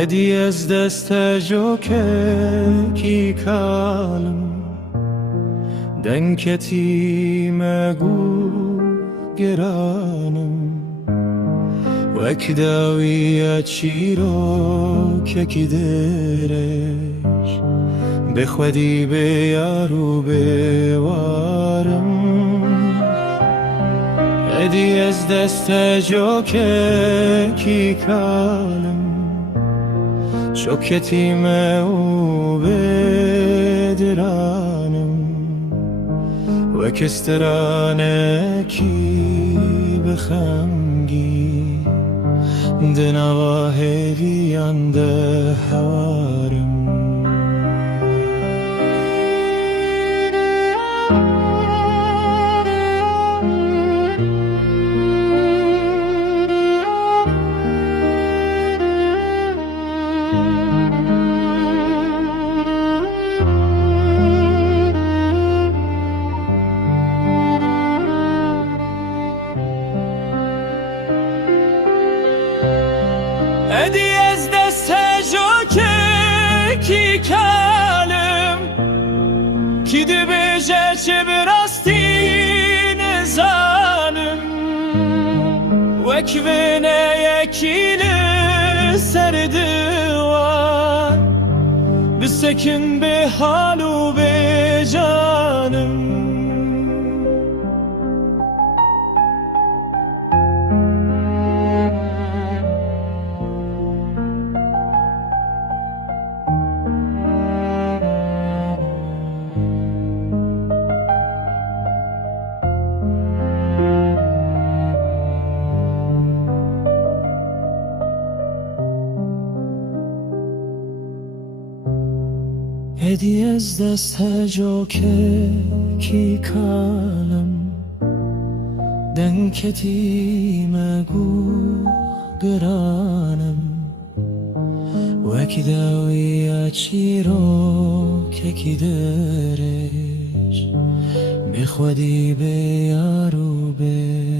ادی از دست جوکه کی کالم دنکتی مگو گرانم وک داوی چیرو که کی درش بخودی به یارو بوارم ادی از دست جوکه کی کالم شوکتیم او بدرانم و کسترانه کی بخمگی دنواه ویانده حوارم ادی از دست جوکه کی کالم کی دی بجه چه براستی نزانم وک وینه یکیل سر دوار بسکن به حال و به جانم ادی از دست جوکه کی کالم دنکتی مگو گرانم وکی داوی چیرو که کی درش بخودی به یارو به